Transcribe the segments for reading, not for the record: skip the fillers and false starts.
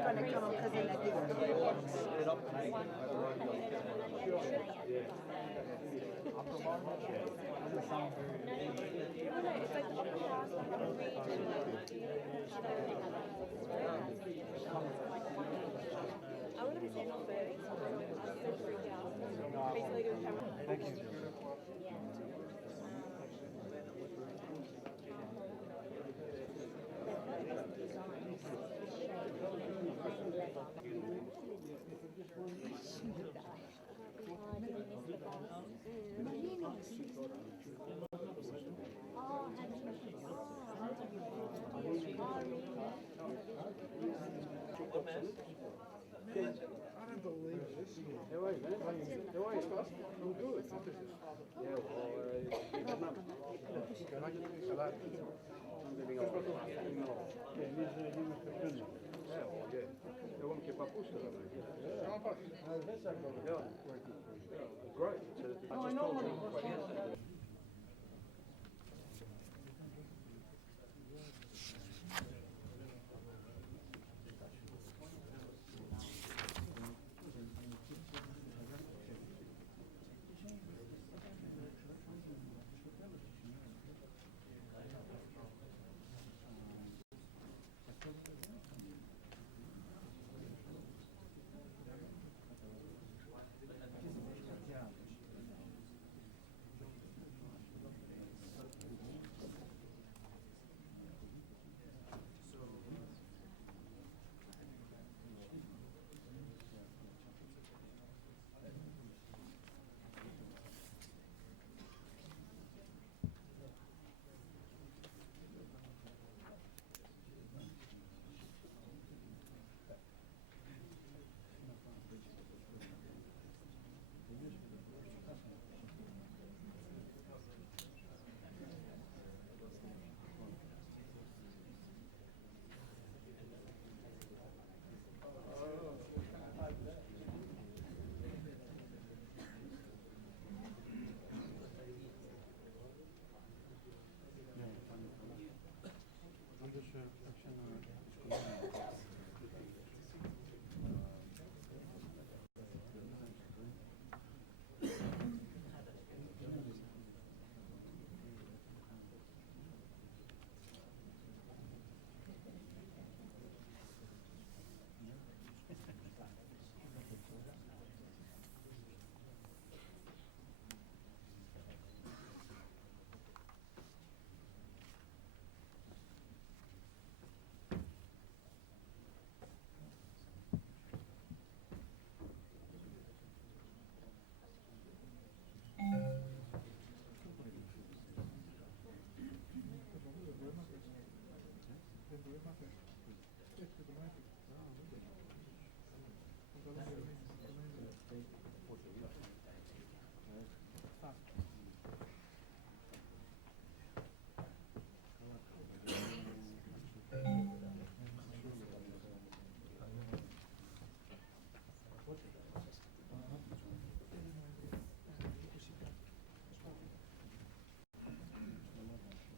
going to come and present at this. I want to be sent off first. Thank you. I don't believe this. How are you, man? How are you, Scott? I'm good. Yeah, well, Can I get this salad? I'm living on. Yeah, well, yeah. They want to keep up with Great. I just told you.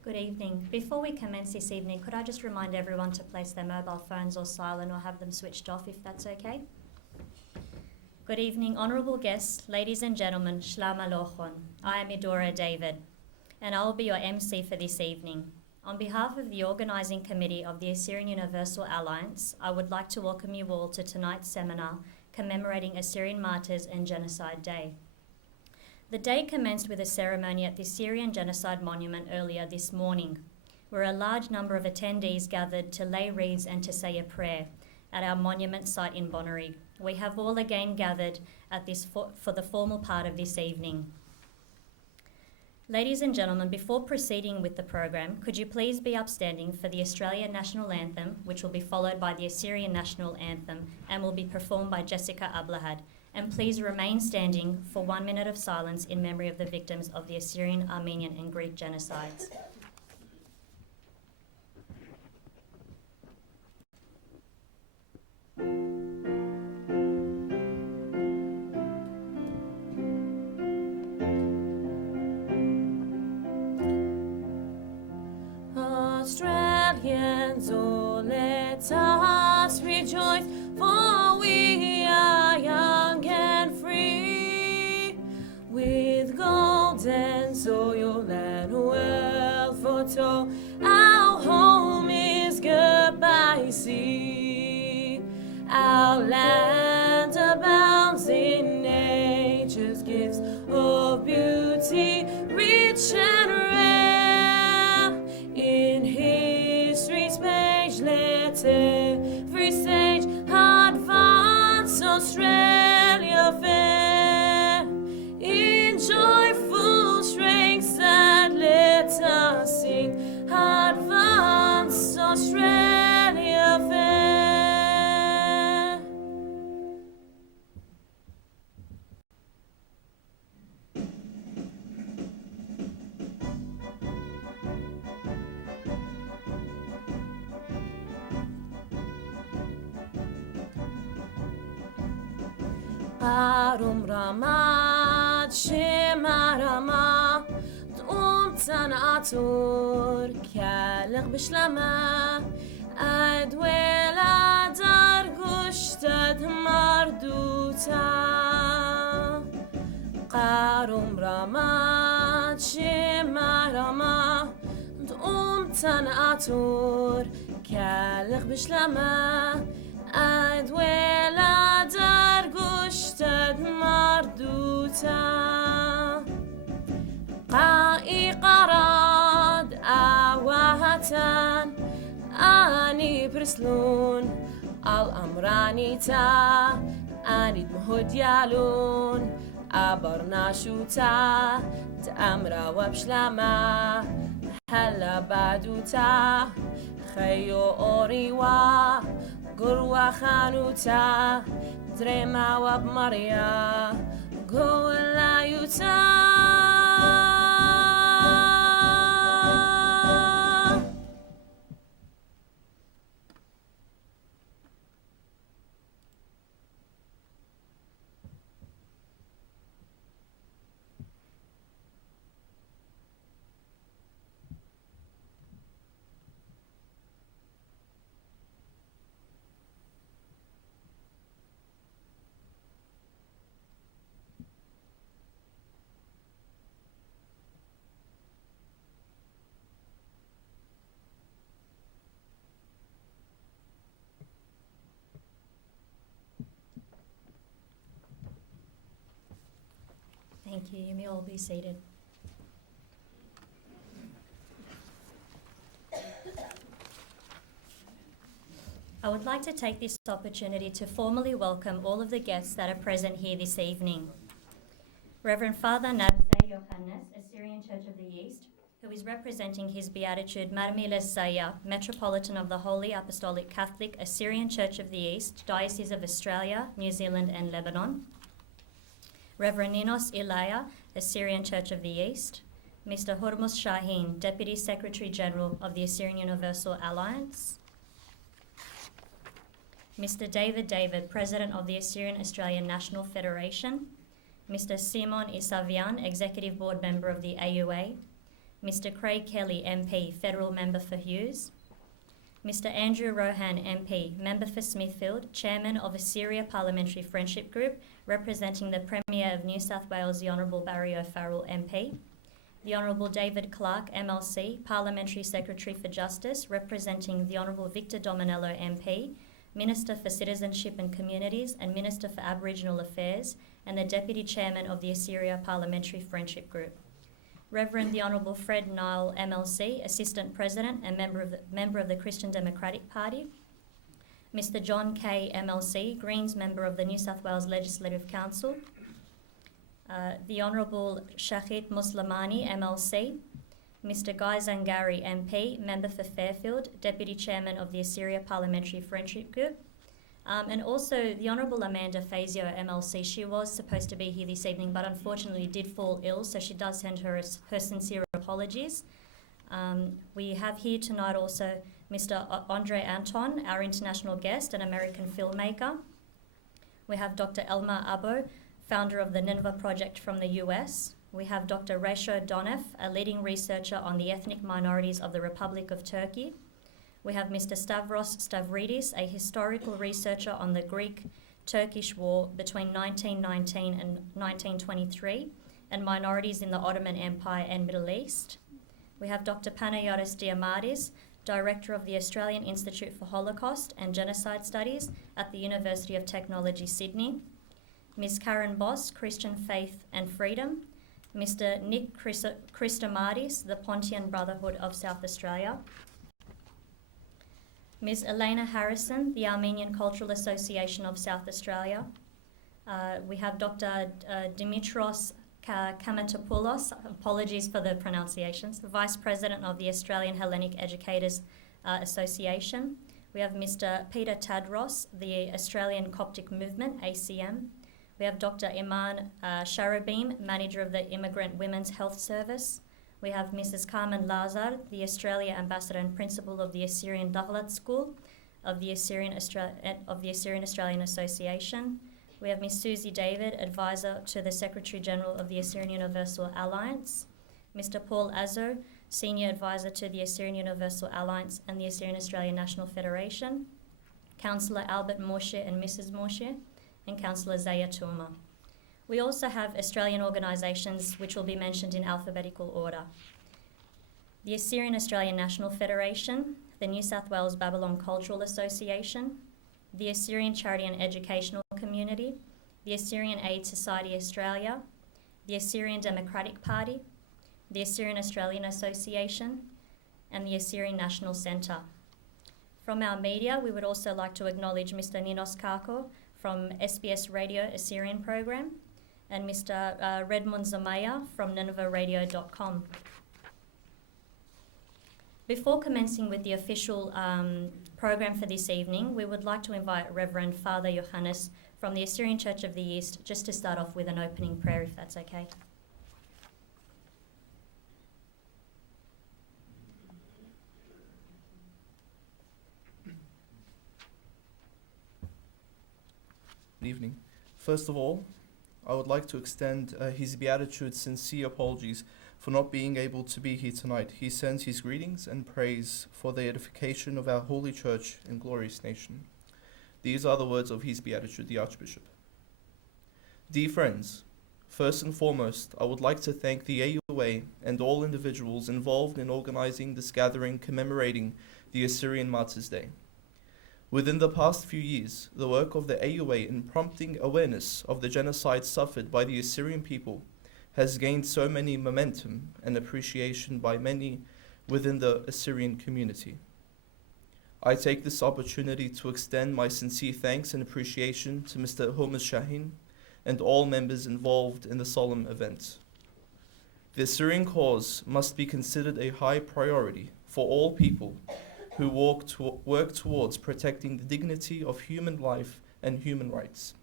Good evening. Before we commence this evening, could I just remind everyone to place their mobile phones or silent or have them switched off if that's okay? Good evening, honourable guests, ladies and gentlemen, Shlam Alochon. I am Idora David, and I will be your MC for this evening. On behalf of the Organising Committee of the Assyrian Universal Alliance, I would like to welcome you all to tonight's seminar commemorating Assyrian Martyrs and Genocide Day. The day commenced with a ceremony at the Assyrian Genocide Monument earlier this morning, where a large number of attendees gathered to lay wreaths and to say a prayer at our monument site in Bonnarigg. We have all again gathered at this for the formal part of this evening. Ladies and gentlemen, before proceeding with the program, could you please be upstanding for the Australian National Anthem, which will be followed by the Assyrian National Anthem and will be performed by Jessica Ablahad. And please remain standing for 1 minute of silence in memory of the victims of the Assyrian, Armenian and Greek genocides. Australians, oh let us rejoice rejoice, for we are young and free, with gold and soil and wealth foretold. Our home is good by sea. Our land abounds in nature's gifts of beauty, rich and rare. In history's page, let every sage advance Australia fair. In joyful strength and let us sing, advance Australia fair. قارم رماد شمع رما تقوم تنعطور كالغ بشلما أدويلا در گشتد مردوتا قارم رماد شمع رما تقوم تنعطور كالغ بشلما أدويلا در گشتد مردوتا قائي قراد أواهتان أني برسلون الأمراني تا أني مهد يالون أبرناشوتا تأمرا وبشلما هلا بعدوتا خيو أوريوا قروة خانوتا دريما وبمريا قولا يوتا Thank you. You may all be seated. I would like to take this opportunity to formally welcome all of the guests that are present here this evening. Reverend Father Nabsay Yohannes, Assyrian Church of the East, who is representing His Beatitude Marmiles Zaya, Metropolitan of the Holy Apostolic Catholic Assyrian Church of the East, Diocese of Australia, New Zealand and Lebanon. Reverend Ninos Ilaya, Assyrian Church of the East. Mr. Hormuz Shaheen, Deputy Secretary General of the Assyrian Universal Alliance. Mr. David, President of the Assyrian Australian National Federation. Mr. Simon Isavian, Executive Board Member of the AUA. Mr. Craig Kelly, MP, Federal Member for Hughes. Mr. Andrew Rohan, MP, Member for Smithfield, Chairman of Assyria Parliamentary Friendship Group, representing the Premier of New South Wales, the Honourable Barry O'Farrell, MP. The Honourable David Clark, MLC, Parliamentary Secretary for Justice, representing the Honourable Victor Dominello, MP, Minister for Citizenship and Communities and Minister for Aboriginal Affairs, and the Deputy Chairman of the Assyria Parliamentary Friendship Group. Reverend the Honourable Fred Nile, MLC, Assistant President and member of the Christian Democratic Party. Mr. John Kay, MLC, Greens Member of the New South Wales Legislative Council. The Honourable Shahid Muslimani, MLC. Mr. Guy Zangari, MP, Member for Fairfield, Deputy Chairman of the Assyria Parliamentary Friendship Group. And also the Honourable Amanda Fazio, MLC. She was supposed to be here this evening, but unfortunately did fall ill, so she does send her sincere apologies. We have here tonight also Mr. Andre Anton, our international guest, an American filmmaker. We have Dr. Elmar Abo, founder of the Nineveh Project from the US. We have Dr. Resho Donef, a leading researcher on the ethnic minorities of the Republic of Turkey. We have Mr. Stavros Stavridis, a historical researcher on the Greek-Turkish War between 1919 and 1923 and minorities in the Ottoman Empire and Middle East. We have Dr. Panayotis Diamadis, Director of the Australian Institute for Holocaust and Genocide Studies at the University of Technology, Sydney. Ms. Karen Boss, Christian Faith and Freedom. Mr. Nick Christomadis, the Pontian Brotherhood of South Australia. Ms. Elena Harrison, the Armenian Cultural Association of South Australia. We have Dr. Dimitros Kamatopoulos, apologies for the pronunciations, the Vice President of the Australian Hellenic Educators Association. We have Mr. Peter Tadros, the Australian Coptic Movement, ACM. We have Dr. Iman Sharabim, Manager of the Immigrant Women's Health Service. We have Mrs. Carmen Lazar, the Australia Ambassador and Principal of the Assyrian Daghlat School of the Assyrian Australian Association. We have Ms. Susie David, Advisor to the Secretary General of the Assyrian Universal Alliance. Mr. Paul Azzo, Senior Advisor to the Assyrian Universal Alliance and the Assyrian Australian National Federation. Councillor Albert Moshe and Mrs. Moshe, and Councillor Zaya Touma. We also have Australian organisations which will be mentioned in alphabetical order. The Assyrian Australian National Federation, the New South Wales Babylon Cultural Association, the Assyrian Charity and Educational Community, the Assyrian Aid Society Australia, the Assyrian Democratic Party, the Assyrian Australian Association, and the Assyrian National Centre. From our media, we would also like to acknowledge Mr. Ninos Kako from SBS Radio Assyrian Program and Mr. Redmond Zamaya from NinevehRadio.com. Before commencing with the official program for this evening, we would like to invite Reverend Father Johannes from the Assyrian Church of the East just to start off with an opening prayer, if that's okay. Good evening. First of all, I would like to extend His Beatitude's sincere apologies for not being able to be here tonight. He sends his greetings and praise for the edification of our holy church and glorious nation. These are the words of His Beatitude, the Archbishop. Dear friends, first and foremost, I would like to thank the AUA and all individuals involved in organizing this gathering commemorating the Assyrian Martyrs' Day. Within the past few years, the work of the AUA in prompting awareness of the genocide suffered by the Assyrian people has gained so many momentum and appreciation by many within the Assyrian community. I take this opportunity to extend my sincere thanks and appreciation to Mr. Hormuz Shaheen and all members involved in the solemn event. The Assyrian cause must be considered a high priority for all people who work towards protecting the dignity of human life and human rights.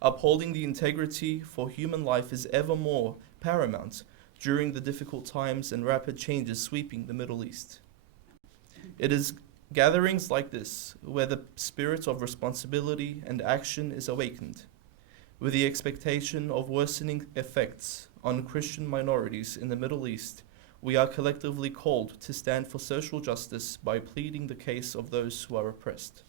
Upholding the integrity for human life is ever more paramount during the difficult times and rapid changes sweeping the Middle East. It is gatherings like this where the spirit of responsibility and action is awakened, with the expectation of worsening effects on Christian minorities in the Middle East. We are collectively called to stand for social justice by pleading the case of those who are oppressed.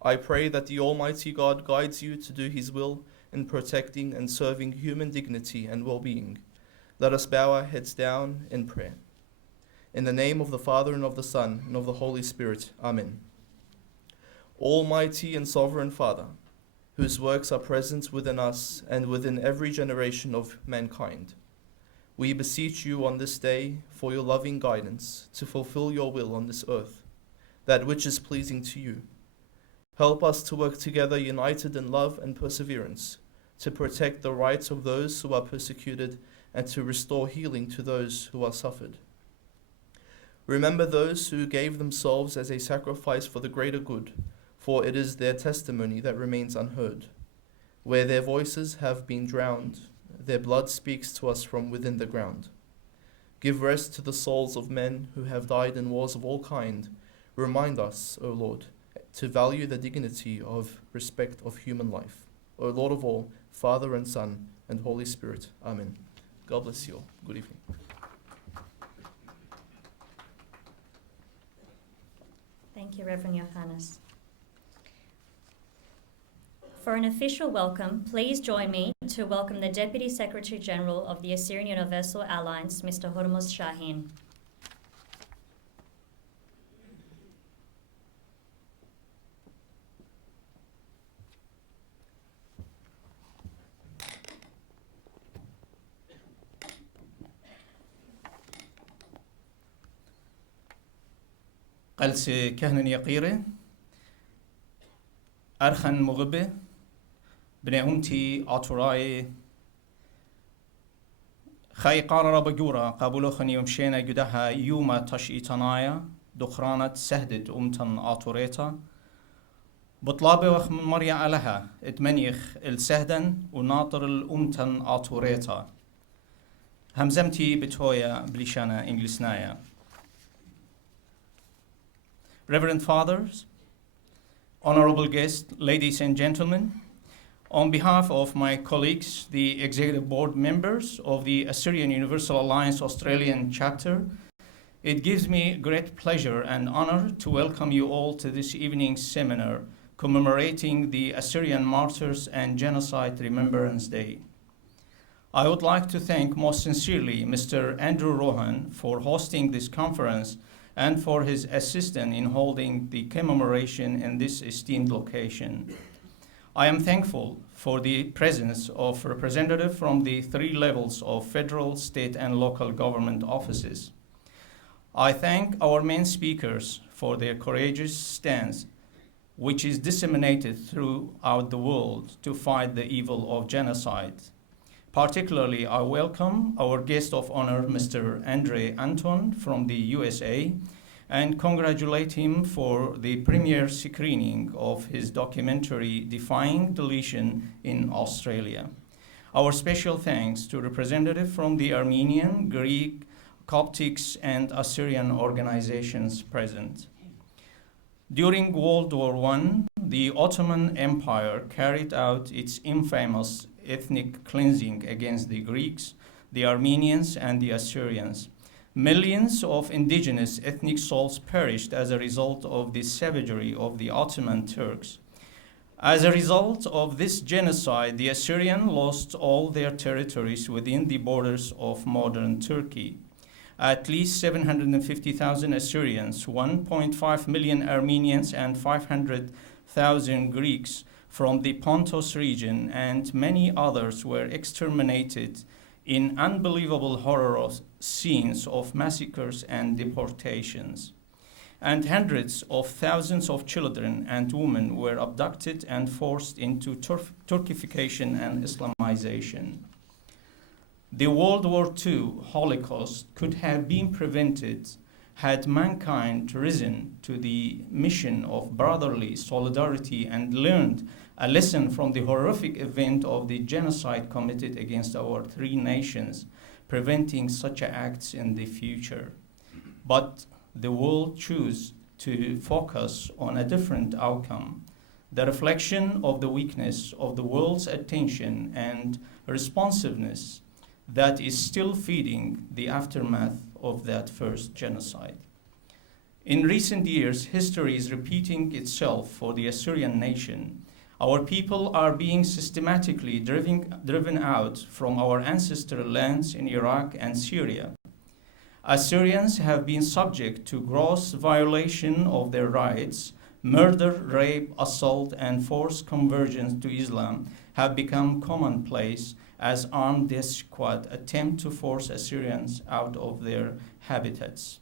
I pray that the Almighty God guides you to do His will in protecting and serving human dignity and well-being. Let us bow our heads down in prayer. In the name of the Father, and of the Son, and of the Holy Spirit. Amen. Almighty and sovereign Father, whose works are present within us and within every generation of mankind, we beseech you on this day for your loving guidance to fulfill your will on this earth, that which is pleasing to you. Help us to work together united in love and perseverance, to protect the rights of those who are persecuted and to restore healing to those who are suffered. Remember those who gave themselves as a sacrifice for the greater good, for it is their testimony that remains unheard. Where their voices have been drowned, their blood speaks to us from within the ground. Give rest to the souls of men who have died in wars of all kind. Remind us, O Lord, to value the dignity of respect of human life. O Lord of all, Father and Son and Holy Spirit. Amen. God bless you all. Good evening. Thank you, Reverend Johannes. For an official welcome, please join me to welcome the Deputy Secretary General of the Assyrian Universal Alliance, Mr. Hormuz Shaheen. قلس كهن يقيرة أرخن مغبة بني أمتي أطراي خاي قارر بجورا قابلو خني يمشينا جدها يوما تشئيتنايا دخرانة سهدد أمتن أطوريتا بطلابي وخ من مريا لها اتمنيخ السهدن وناطر الأمتن أطوريتا همزمتي بتويا بليشانا إنجلسنايا. Reverend Fathers, honorable guests, ladies and gentlemen, on behalf of my colleagues, the Executive Board members of the Assyrian Universal Alliance Australian Chapter, it gives me great pleasure and honor to welcome you all to this evening's seminar commemorating the Assyrian Martyrs and Genocide Remembrance Day. I would like to thank most sincerely Mr. Andrew Rohan for hosting this conference and for his assistance in holding the commemoration in this esteemed location. I am thankful for the presence of representatives from the three levels of federal, state, and local government offices. I thank our main speakers for their courageous stance, which is disseminated throughout the world to fight the evil of genocide. Particularly, I welcome our guest of honor, Mr. Andre Anton from the USA, and congratulate him for the premiere screening of his documentary, Defying Deletion in Australia. Our special thanks to representatives from the Armenian, Greek, Coptics, and Assyrian organizations present. During World War I, the Ottoman Empire carried out its infamous ethnic cleansing against the Greeks, the Armenians, and the Assyrians. Millions of indigenous ethnic souls perished as a result of the savagery of the Ottoman Turks. As a result of this genocide, the Assyrians lost all their territories within the borders of modern Turkey. At least 750,000 Assyrians, 1.5 million Armenians, and 500,000 Greeks from the Pontus region and many others were exterminated in unbelievable horror scenes of massacres and deportations. And hundreds of thousands of children and women were abducted and forced into Turkification and Islamization. The World War II Holocaust could have been prevented had mankind risen to the mission of brotherly solidarity and learned a lesson from the horrific event of the genocide committed against our three nations, preventing such acts in the future. But the world chose to focus on a different outcome, the reflection of the weakness of the world's attention and responsiveness that is still feeding the aftermath of that first genocide. In recent years, history is repeating itself for the Assyrian nation. Our people are being systematically driven out from our ancestral lands in Iraq and Syria. Assyrians have been subject to gross violation of their rights. Murder, rape, assault, and forced conversion to Islam have become commonplace as armed death squads attempt to force Assyrians out of their habitats.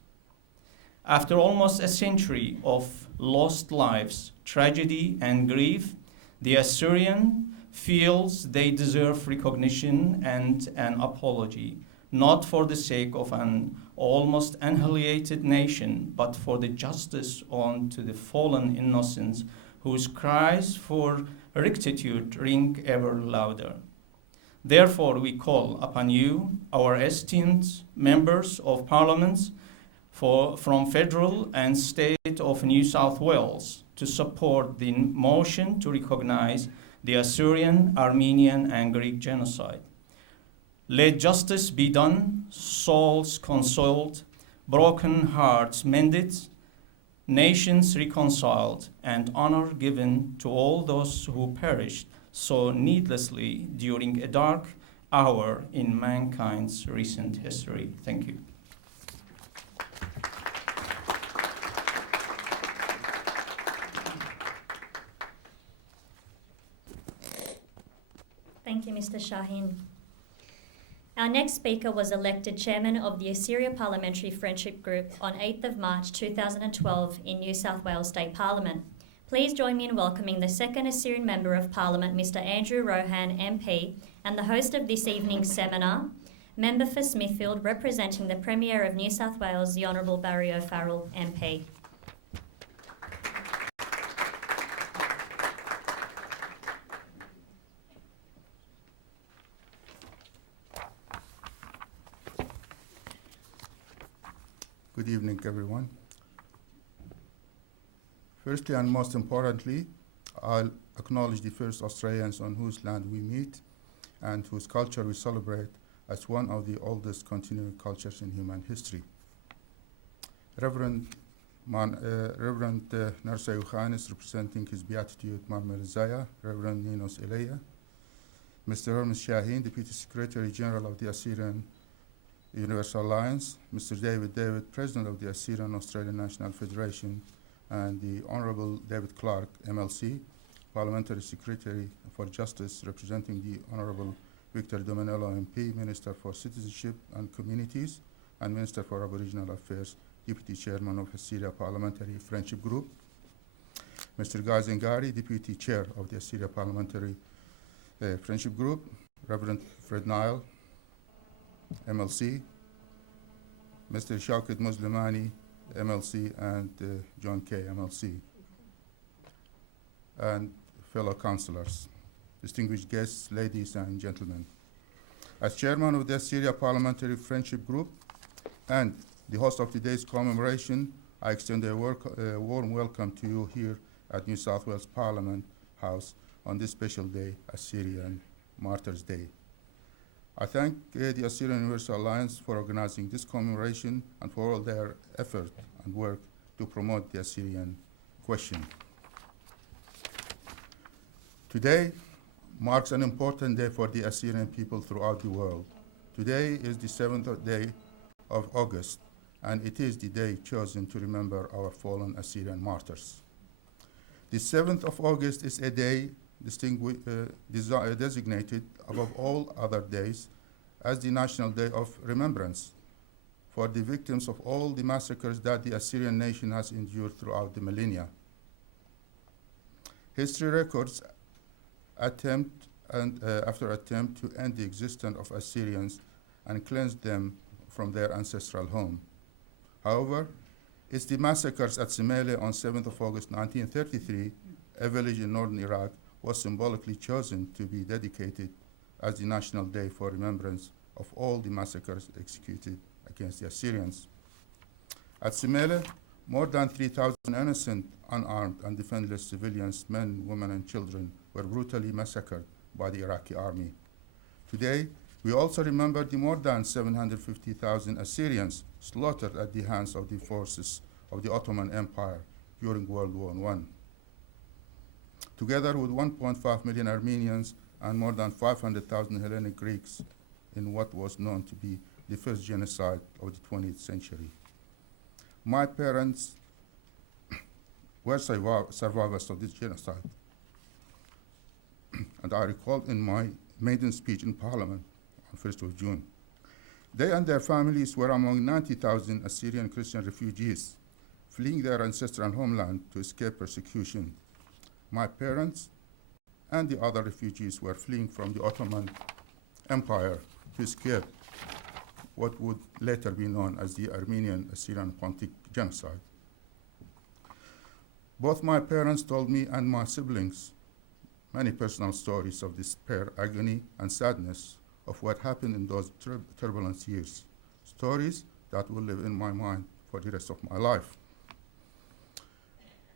After almost a century of lost lives, tragedy, and grief, the Assyrian feels they deserve recognition and an apology, not for the sake of an almost annihilated nation, but for the justice on to the fallen innocents whose cries for rectitude ring ever louder. Therefore, we call upon you, our esteemed members of parliaments from federal and state of New South Wales, to support the motion to recognize the Assyrian, Armenian, and Greek genocide. Let justice be done, souls consoled, broken hearts mended, nations reconciled, and honor given to all those who perished so needlessly during a dark hour in mankind's recent history. Thank you. Thank you, Mr. Shaheen. Our next speaker was elected chairman of the Assyria Parliamentary Friendship Group on 8th of March 2012 in New South Wales State Parliament. Please join me in welcoming the second Assyrian Member of Parliament, Mr. Andrew Rohan, MP, and the host of this evening's seminar, Member for Smithfield, representing the Premier of New South Wales, the Honourable Barry O'Farrell, MP. Good evening, everyone. Firstly and most importantly, I'll acknowledge the first Australians on whose land we meet and whose culture we celebrate as one of the oldest continuing cultures in human history. Reverend Narsai Ukhanis, representing His Beatitude Marmel Zaya, Reverend Ninos Eleya, Mr. Hermes Shaheen, Deputy Secretary General of the Assyrian Universal Alliance, Mr. David, President of the Assyrian Australian National Federation, and the Honorable David Clark, MLC, Parliamentary Secretary for Justice, representing the Honorable Victor Dominello, MP, Minister for Citizenship and Communities, and Minister for Aboriginal Affairs, Deputy Chairman of Assyria Parliamentary Friendship Group, Mr. Guy Zengari, Deputy Chair of the Assyria Parliamentary Friendship Group, Reverend Fred Nile, MLC, Mr. Shaukat Muslimani, MLC, and John Kay, MLC, and fellow councillors, distinguished guests, ladies and gentlemen. As chairman of the Assyria Parliamentary Friendship Group and the host of today's commemoration, I extend a warm welcome to you here at New South Wales Parliament House on this special day, Assyrian Martyrs Day. I thank the Assyrian Universal Alliance for organizing this commemoration and for all their effort and work to promote the Assyrian question. Today marks an important day for the Assyrian people throughout the world. Today is the 7th day of August, and it is the day chosen to remember our fallen Assyrian martyrs. The 7th of August is a day designated above all other days as the National Day of Remembrance for the victims of all the massacres that the Assyrian nation has endured throughout the millennia. History records after attempt to end the existence of Assyrians and cleanse them from their ancestral home. However, it's the massacres at Semele on 7th of August 1933, a village in northern Iraq, was symbolically chosen to be dedicated as the National Day for Remembrance of all the massacres executed against the Assyrians. At Semele, more than 3,000 innocent, unarmed, and defenseless civilians, men, women, and children, were brutally massacred by the Iraqi army. Today, we also remember the more than 750,000 Assyrians slaughtered at the hands of the forces of the Ottoman Empire during World War I. Together with 1.5 million Armenians and more than 500,000 Hellenic Greeks in what was known to be the first genocide of the 20th century. My parents were survivors of this genocide. And I recall in my maiden speech in Parliament on 1st of June, they and their families were among 90,000 Assyrian Christian refugees fleeing their ancestral homeland to escape persecution. My parents and the other refugees were fleeing from the Ottoman Empire to escape what would later be known as the Armenian Assyrian Pontic Genocide. Both my parents told me and my siblings many personal stories of despair, agony, and sadness of what happened in those turbulent years, stories that will live in my mind for the rest of my life.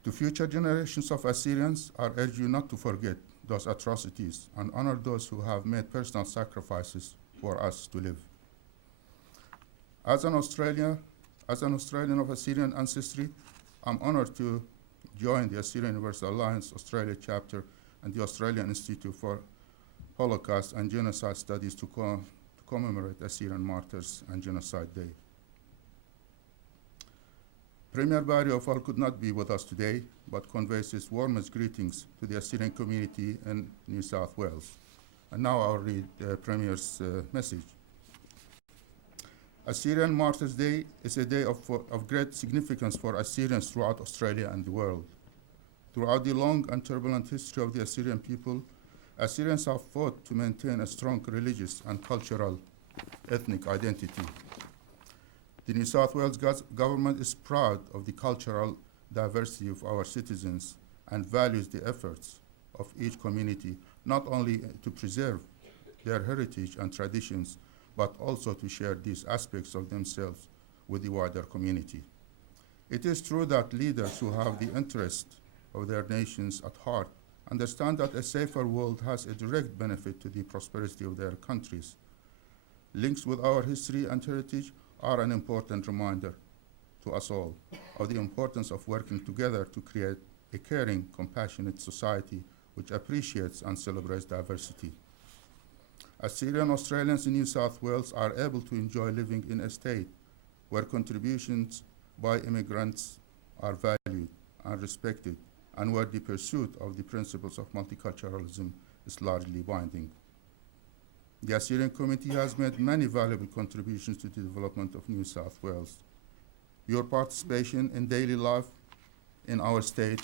To future generations of Assyrians, I urge you not to forget those atrocities and honor those who have made personal sacrifices for us to live. As an Australian of Assyrian ancestry, I'm honored to join the Assyrian Universal Alliance Australia chapter and the Australian Institute for Holocaust and Genocide Studies to commemorate Assyrian Martyrs and Genocide Day. Premier Barry O'Farrell could not be with us today, but conveys his warmest greetings to the Assyrian community in New South Wales. And now I'll read the Premier's message. Assyrian Martyrs Day is a day of great significance for Assyrians throughout Australia and the world. Throughout the long and turbulent history of the Assyrian people, Assyrians have fought to maintain a strong religious and cultural ethnic identity. The New South Wales government is proud of the cultural diversity of our citizens and values the efforts of each community, not only to preserve their heritage and traditions, but also to share these aspects of themselves with the wider community. It is true that leaders who have the interest of their nations at heart understand that a safer world has a direct benefit to the prosperity of their countries. Links with our history and heritage are an important reminder to us all of the importance of working together to create a caring, compassionate society which appreciates and celebrates diversity. Assyrian Australians in New South Wales are able to enjoy living in a state where contributions by immigrants are valued and respected, and where the pursuit of the principles of multiculturalism is largely binding. The Assyrian community has made many valuable contributions to the development of New South Wales. Your participation in daily life in our state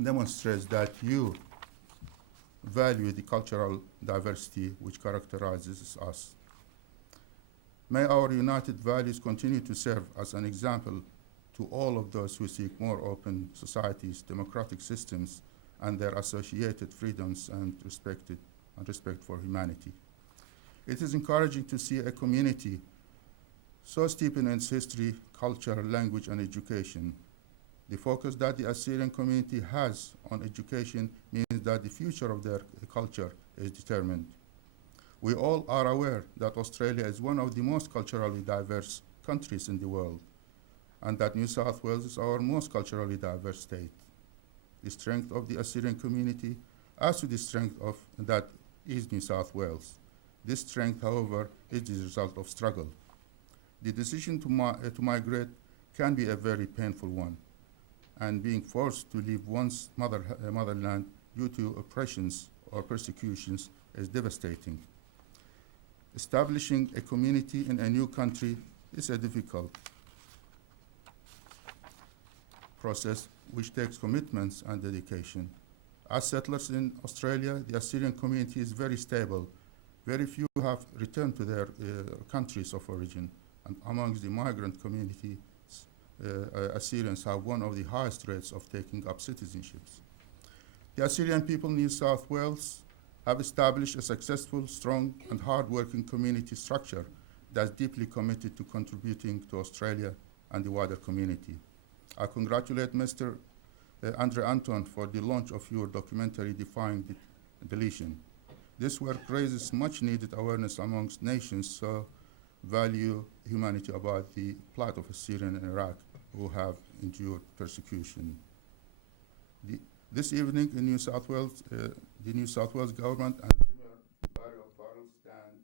demonstrates that you value the cultural diversity which characterizes us. May our united values continue to serve as an example to all of those who seek more open societies, democratic systems, and their associated freedoms and respect for humanity. It is encouraging to see a community so steeped in its history, culture, language, and education. The focus that the Assyrian community has on education means that the future of their culture is determined. We all are aware that Australia is one of the most culturally diverse countries in the world, and that New South Wales is our most culturally diverse state. The strength of the Assyrian community as to the strength of that is New South Wales. This strength, however, is the result of struggle. The decision to migrate can be a very painful one, and being forced to leave one's motherland due to oppressions or persecutions is devastating. Establishing a community in a new country is a difficult process which takes commitments and dedication. As settlers in Australia, the Assyrian community is very stable. Very few have returned to their countries of origin, and amongst the migrant communities, Assyrians have one of the highest rates of taking up citizenships. The Assyrian people in New South Wales have established a successful, strong, and hard-working community structure that's deeply committed to contributing to Australia and the wider community. I congratulate Mr. Andre Anton for the launch of your documentary, Defying Deletion. This work raises much-needed awareness amongst nations so value humanity about the plight of Assyrians in Iraq who have endured persecution. This evening in New South Wales, the New South Wales government and Premier Barry O'Farrell stand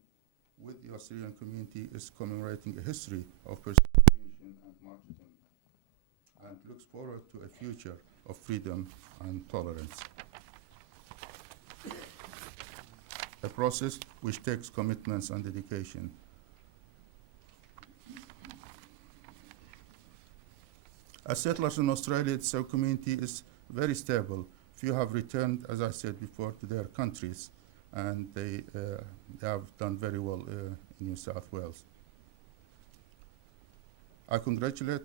with the Assyrian community is commemorating a history of persecution and martyrdom, and looks forward to a future of freedom and tolerance. A process which takes commitments and dedication. As settlers in Australia, its community is very stable. Few have returned, as I said before, to their countries, and they have done very well in New South Wales. I congratulate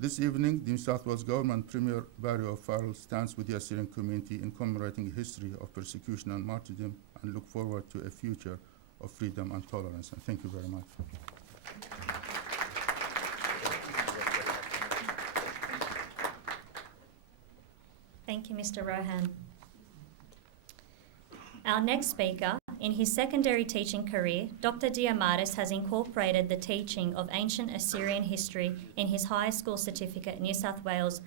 This evening, the New South Wales Government Premier Barry O'Farrell stands with the Assyrian community in commemorating a history of persecution and martyrdom, and look forward to a future of freedom and tolerance. And thank you very much. Thank you, Mr. Rohan. Our next speaker in his secondary teaching career, Dr. Diamardis has incorporated the teaching of ancient Assyrian history in his high school certificate New South Wales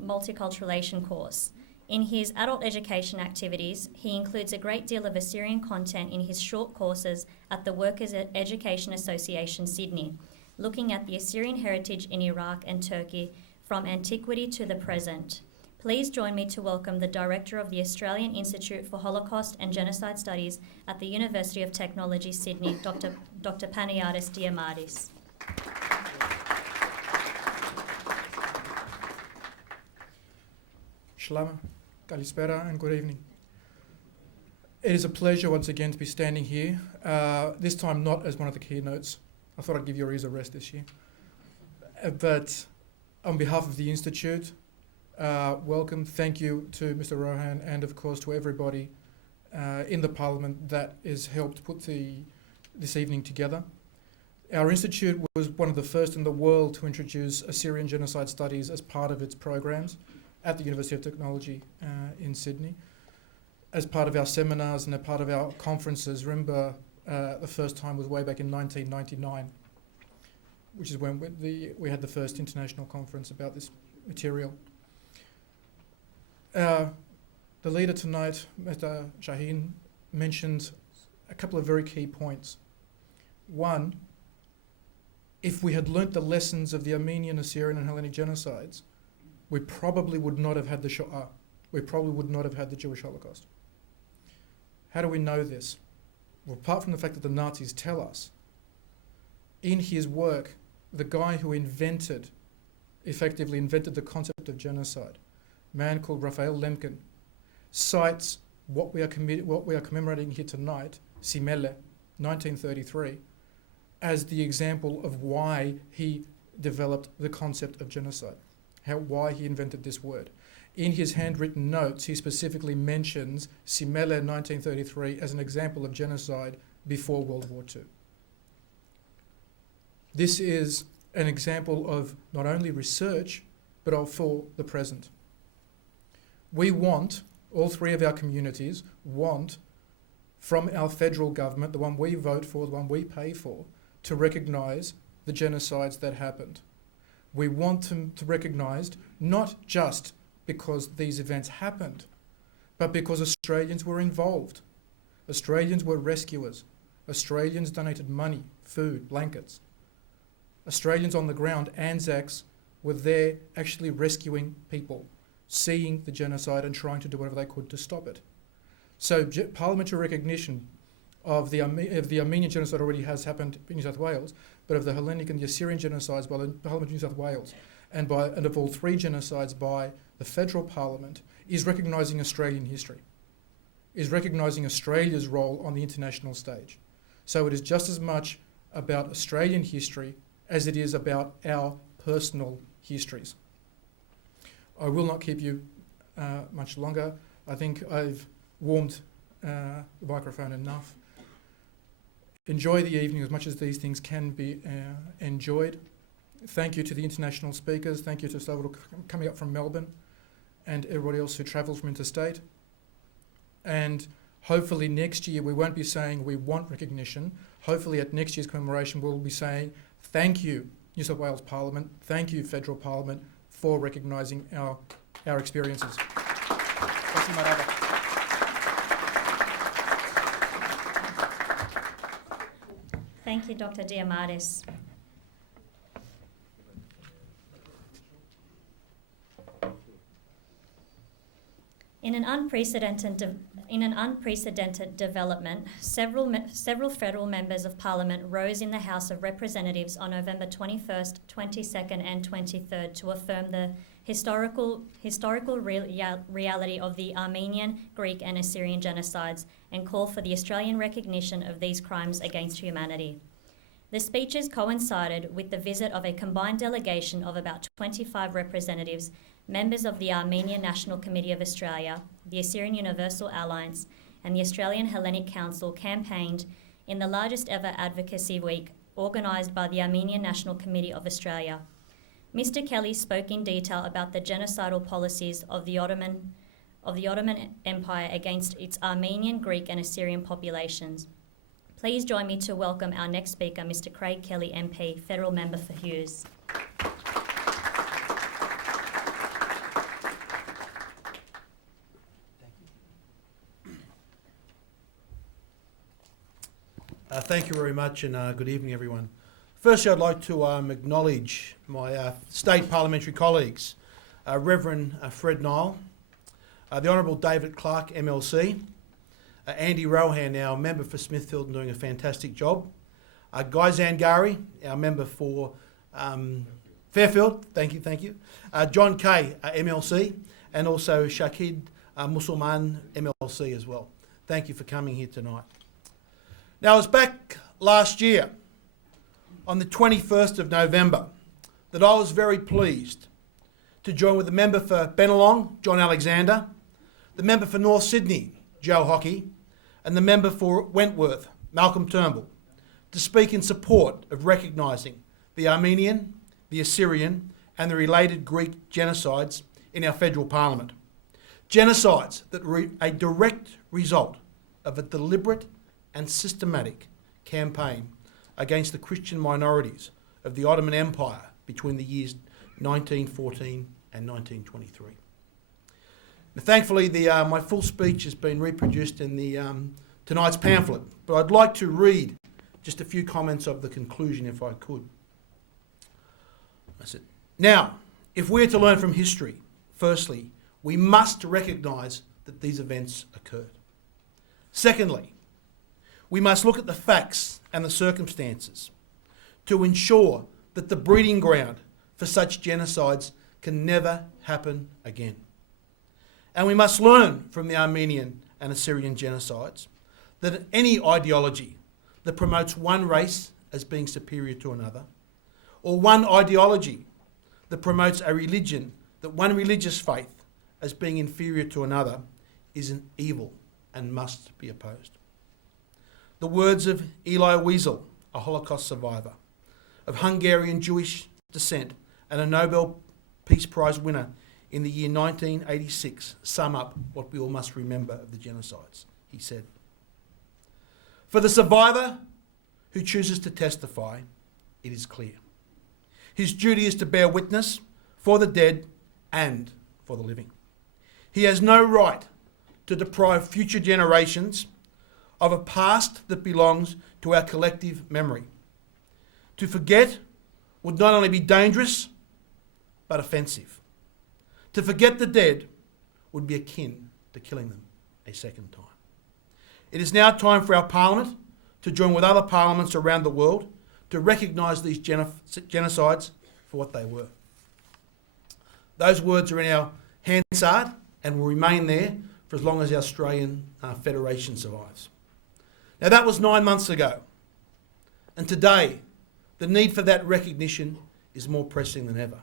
multiculturalization course. In his adult education activities, he includes a great deal of Assyrian content in his short courses at the Workers' Education Association, Sydney, looking at the Assyrian heritage in Iraq and Turkey from antiquity to the present. Please join me to welcome the Director of the Australian Institute for Holocaust and Genocide Studies at the University of Technology, Sydney, Dr. Panayotis Diamardis. Shalom, Kalispera, and good evening. It is a pleasure once again to be standing here, this time not as one of the keynotes. I thought I'd give your ears a rest this year. But on behalf of the Institute, welcome, thank you to Mr. Rohan and of course to everybody in the Parliament that has helped put this evening together. Our Institute was one of the first in the world to introduce Assyrian genocide studies as part of its programs at the University of Technology in Sydney. As part of our seminars and a part of our conferences, remember the first time was way back in 1999, which is when we had the first international conference about this material. The leader tonight, Mr. Shaheen, mentioned a couple of very key points. One, if we had learnt the lessons of the Armenian, Assyrian and Hellenic genocides, we probably would not have had the Shoah. We probably would not have had the Jewish Holocaust. How do we know this? Well, apart from the fact that the Nazis tell us, in his work, the guy who effectively invented the concept of genocide, a man called Raphael Lemkin, cites what we are commemorating here tonight, Simele, 1933, as the example of why he developed the concept of genocide, why he invented this word. In his handwritten notes, he specifically mentions Simele 1933 as an example of genocide before World War II. This is an example of not only research, but for the present. We want, all three of our communities want, from our federal government, the one we vote for, the one we pay for, to recognise the genocides that happened. We want them to recognise not just because these events happened, but because Australians were involved. Australians were rescuers. Australians donated money, food, blankets. Australians on the ground, Anzacs, were there actually rescuing people, seeing the genocide and trying to do whatever they could to stop it. So parliamentary recognition of the Armenian genocide already has happened in New South Wales, but of the Hellenic and the Assyrian genocides by the Parliament of New South Wales, and of all three genocides by the federal parliament, is recognising Australian history, is recognising Australia's role on the international stage. So it is just as much about Australian history as it is about our personal histories. I will not keep you much longer. I think I've warmed the microphone enough. Enjoy the evening as much as these things can be enjoyed. Thank you to the international speakers. Thank you to Salvador coming up from Melbourne and everybody else who travelled from interstate. And hopefully next year we won't be saying we want recognition. Hopefully at next year's commemoration we'll be saying thank you, New South Wales Parliament, thank you, Federal Parliament, for recognising our experiences. Thank you, Dr. Diamardis. In an unprecedented development, several federal members of Parliament rose in the House of Representatives on November 21st, 22nd and 23rd to affirm the historical reality of the Armenian, Greek and Assyrian genocides and call for the Australian recognition of these crimes against humanity. The speeches coincided with the visit of a combined delegation of about 25 representatives, members of the Armenian National Committee of Australia, the Assyrian Universal Alliance, and the Australian Hellenic Council campaigned in the largest ever advocacy week organised by the Armenian National Committee of Australia. Mr. Kelly spoke in detail about the genocidal policies of the Ottoman of the Ottoman Empire against its Armenian, Greek and Assyrian populations. Please join me to welcome our next speaker, Mr. Craig Kelly MP, Federal Member for Hughes. Thank you very much, and good evening, everyone. Firstly, I'd like to acknowledge my state parliamentary colleagues, Reverend Fred Nile, the Honourable David Clark, MLC, Andy Rohan, our member for Smithfield, and doing a fantastic job, Guy Zangari, our member for Fairfield, thank you, John Kay, MLC, and also Shakid Musulman, MLC as well. Thank you for coming here tonight. Now, I was back last year on the 21st of November that I was very pleased to join with the member for Bennelong, John Alexander, the member for North Sydney, Joe Hockey, and the member for Wentworth, Malcolm Turnbull, to speak in support of recognising the Armenian, the Assyrian and the related Greek genocides in our federal parliament. Genocides that were a direct result of a deliberate and systematic campaign against the Christian minorities of the Ottoman Empire between the years 1914 and 1923. Now, thankfully, my full speech has been reproduced in tonight's pamphlet, but I'd like to read just a few comments of the conclusion if I could. That's it. Now, if we're to learn from history, firstly, we must recognise that these events occurred. Secondly, we must look at the facts and the circumstances to ensure that the breeding ground for such genocides can never happen again. And we must learn from the Armenian and Assyrian genocides that any ideology that promotes one race as being superior to another, or one ideology that promotes a religion, that one religious faith as being inferior to another, is an evil and must be opposed. The words of Eli Wiesel, a Holocaust survivor, of Hungarian Jewish descent and a Nobel Peace Prize winner in the year 1986, sum up what we all must remember of the genocides. He said, "For the survivor who chooses to testify, it is clear. His duty is to bear witness for the dead and for the living. He has no right to deprive future generations of a past that belongs to our collective memory. To forget would not only be dangerous, but offensive. To forget the dead would be akin to killing them a second time. It is now time for our Parliament to join with other parliaments around the world to recognise these genocides for what they were." Those words are in our Hansard and will remain there for as long as our Australian Federation survives. Now, that was 9 months ago, and today the need for that recognition is more pressing than ever.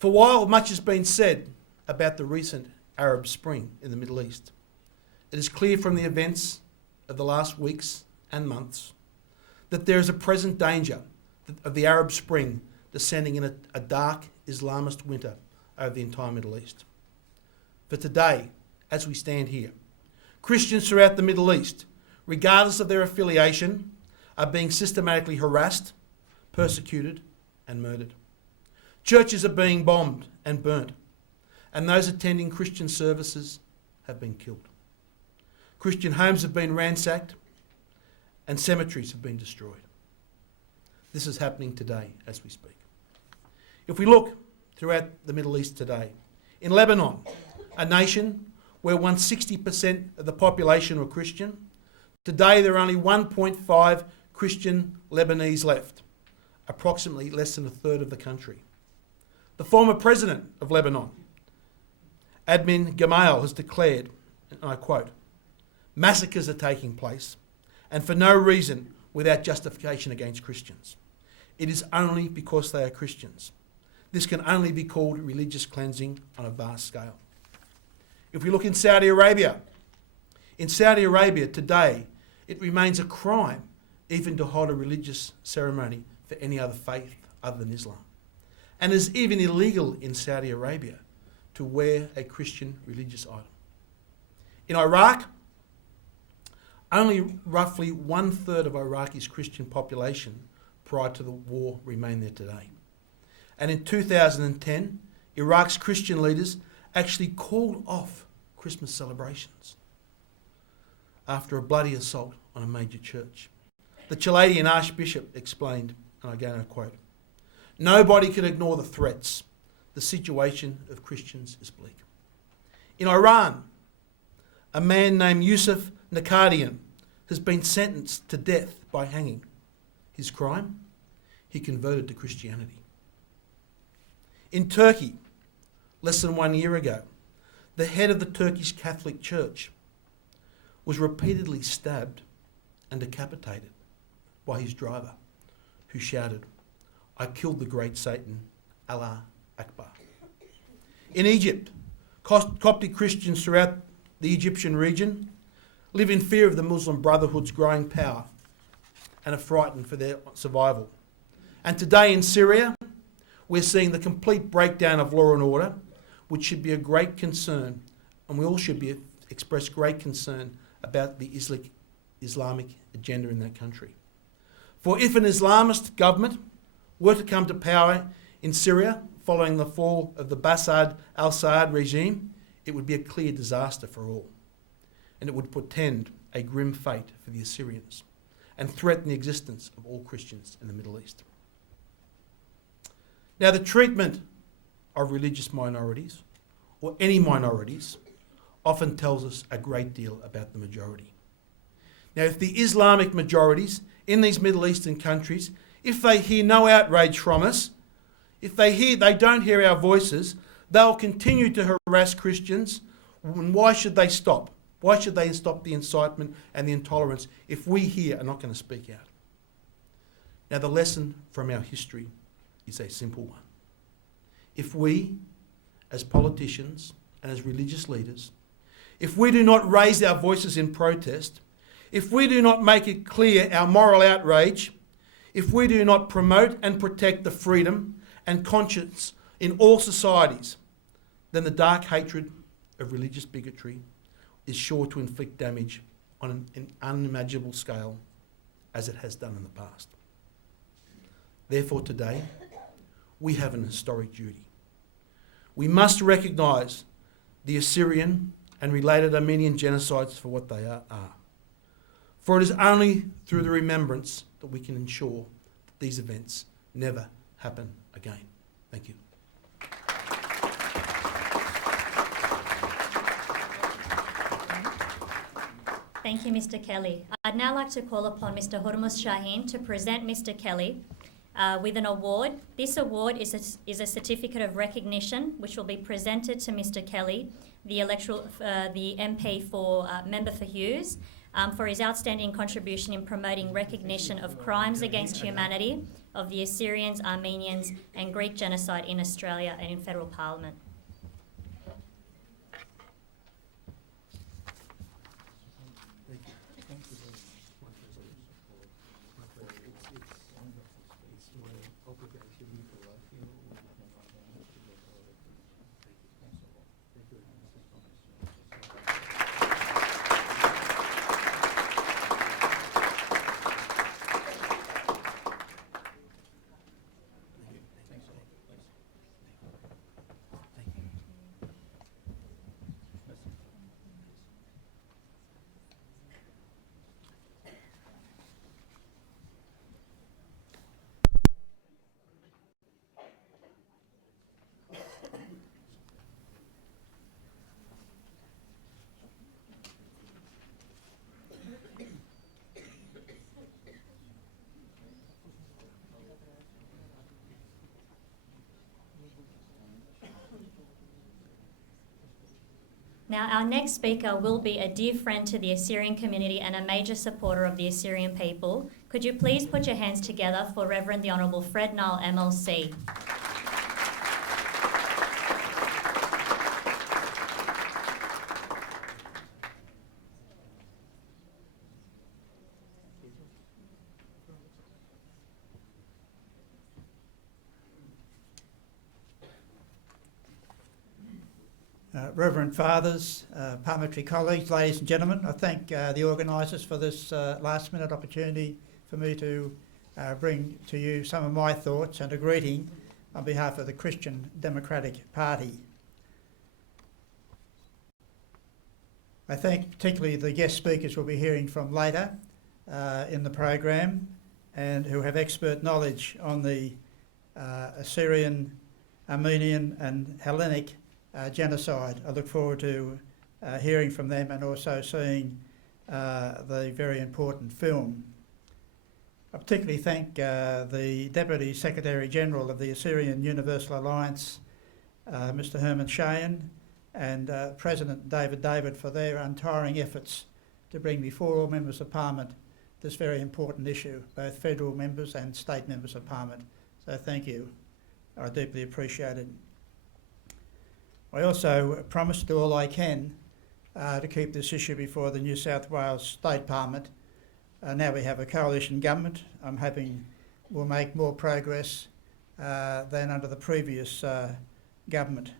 For while much has been said about the recent Arab Spring in the Middle East, it is clear from the events of the last weeks and months that there is a present danger of the Arab Spring descending in a dark Islamist winter over the entire Middle East. For today, as we stand here, Christians throughout the Middle East, regardless of their affiliation, are being systematically harassed, persecuted and murdered. Churches are being bombed and burnt, and those attending Christian services have been killed. Christian homes have been ransacked and cemeteries have been destroyed. This is happening today as we speak. If we look throughout the Middle East today, in Lebanon, a nation where once 60% of the population were Christian, today there are only 1.5 Christian Lebanese left, approximately less than a third of the country. The former president of Lebanon, Admin Gemayel, has declared, and I quote, "Massacres are taking place, and for no reason without justification against Christians. It is only because they are Christians. This can only be called religious cleansing on a vast scale." If we look in Saudi Arabia today, it remains a crime even to hold a religious ceremony for any other faith other than Islam. And it is even illegal in Saudi Arabia to wear a Christian religious item. In Iraq, only roughly 1/3 of Iraqi's Christian population prior to the war remain there today. And in 2010, Iraq's Christian leaders actually called off Christmas celebrations after a bloody assault on a major church. The Chaldean Archbishop explained, and I go and quote, "Nobody can ignore the threats. The situation of Christians is bleak." In Iran, a man named Yusuf Nakadian has been sentenced to death by hanging. His crime? He converted to Christianity. In Turkey, less than 1 year ago, the head of the Turkish Catholic Church was repeatedly stabbed and decapitated by his driver, who shouted, "I killed the great Satan, Allah Akbar." In Egypt, Coptic Christians throughout the Egyptian region live in fear of the Muslim Brotherhood's growing power and are frightened for their survival. And today in Syria, we're seeing the complete breakdown of law and order, which should be a great concern, and we all should express great concern about the Islamic agenda in that country. For if an Islamist government were to come to power in Syria following the fall of the Bashar al-Assad regime, it would be a clear disaster for all, and it would portend a grim fate for the Assyrians and threaten the existence of all Christians in the Middle East. Now, the treatment of religious minorities, or any minorities, often tells us a great deal about the majority. Now, if the Islamic majorities in these Middle Eastern countries, if they hear no outrage from us, if they don't hear our voices, they'll continue to harass Christians. And why should they stop? Why should they stop the incitement and the intolerance if we here are not going to speak out? Now, the lesson from our history is a simple one. If we, as politicians and as religious leaders, if we do not raise our voices in protest, if we do not make it clear our moral outrage, if we do not promote and protect the freedom and conscience in all societies, then the dark hatred of religious bigotry is sure to inflict damage on an unimaginable scale, as it has done in the past. Therefore, today, we have an historic duty. We must recognise the Assyrian and related Armenian genocides for what they are. For it is only through the remembrance that we can ensure that these events never happen again. Thank you. Thank you, Mr. Kelly. I'd now like to call upon Mr. Hormuz Shaheen to present Mr. Kelly with an award. This award is a certificate of recognition which will be presented to Mr. Kelly, the MP for Member for Hughes, for his outstanding contribution in promoting recognition of crimes against humanity of the Assyrians, Armenians and Greek genocide in Australia and in Federal Parliament. Now, our next speaker will be a dear friend to the Assyrian community and a major supporter of the Assyrian people. Could you please put your hands together for Reverend the Honourable Fred Null, MLC. Reverend Fathers, parliamentary colleagues, ladies and gentlemen, I thank the organisers for this last minute opportunity for me to bring to you some of my thoughts and a greeting on behalf of the Christian Democratic Party. I thank particularly the guest speakers we'll be hearing from later in the program and who have expert knowledge on the Assyrian, Armenian and Hellenic genocide. I look forward to hearing from them and also seeing the very important film. I particularly thank the Deputy Secretary-General of the Assyrian Universal Alliance, Mr Herman Shahin, and President David for their untiring efforts to bring before all members of Parliament this very important issue, both federal members and state members of Parliament. So thank you. I deeply appreciate it. I also promise to do all I can to keep this issue before the New South Wales State Parliament. Now we have a coalition government. I'm hoping we'll make more progress than under the previous government.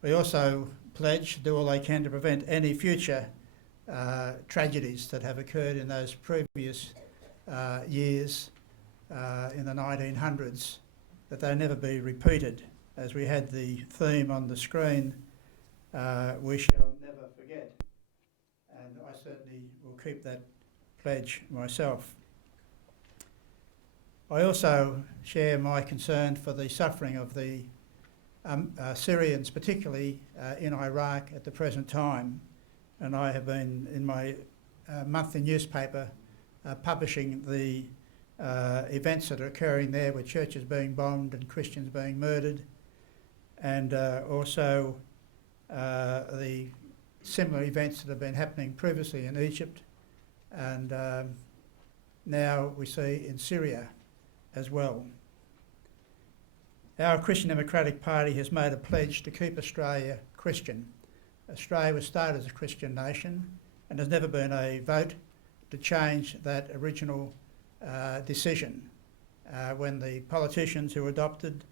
We also pledge to do all I can to prevent any future tragedies that have occurred in those previous years in the 1900s, that they never be repeated. As we had the theme on the screen, we shall never forget. And I certainly will keep that pledge myself. I also share my concern for the suffering of the Syrians, particularly in Iraq at the present time. And I have been, in my monthly newspaper, publishing the events that are occurring there, with churches being bombed and Christians being murdered, and also the similar events that have been happening previously in Egypt, and now we see in Syria as well. Our Christian Democratic Party has made a pledge to keep Australia Christian. Australia was started as a Christian nation, and there's never been a vote to change that original decision. When the politicians who adopted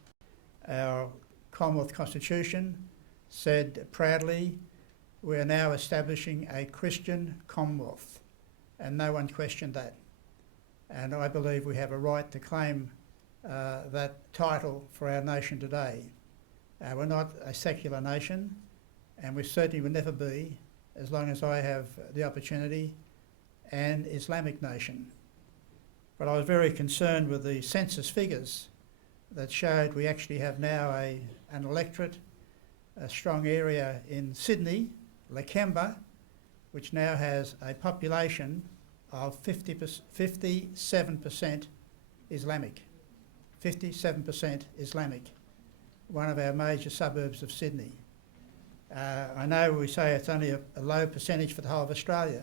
our Commonwealth Constitution said proudly, we are now establishing a Christian Commonwealth, and no one questioned that. And I believe we have a right to claim that title for our nation today. We're not a secular nation, and we certainly will never be as long as I have the opportunity, an Islamic nation. But I was very concerned with the census figures that showed we actually have now an electorate, a strong area in Sydney, Lakemba, which now has a population of 57% Islamic. 57% Islamic, one of our major suburbs of Sydney. I know we say it's only a low percentage for the whole of Australia,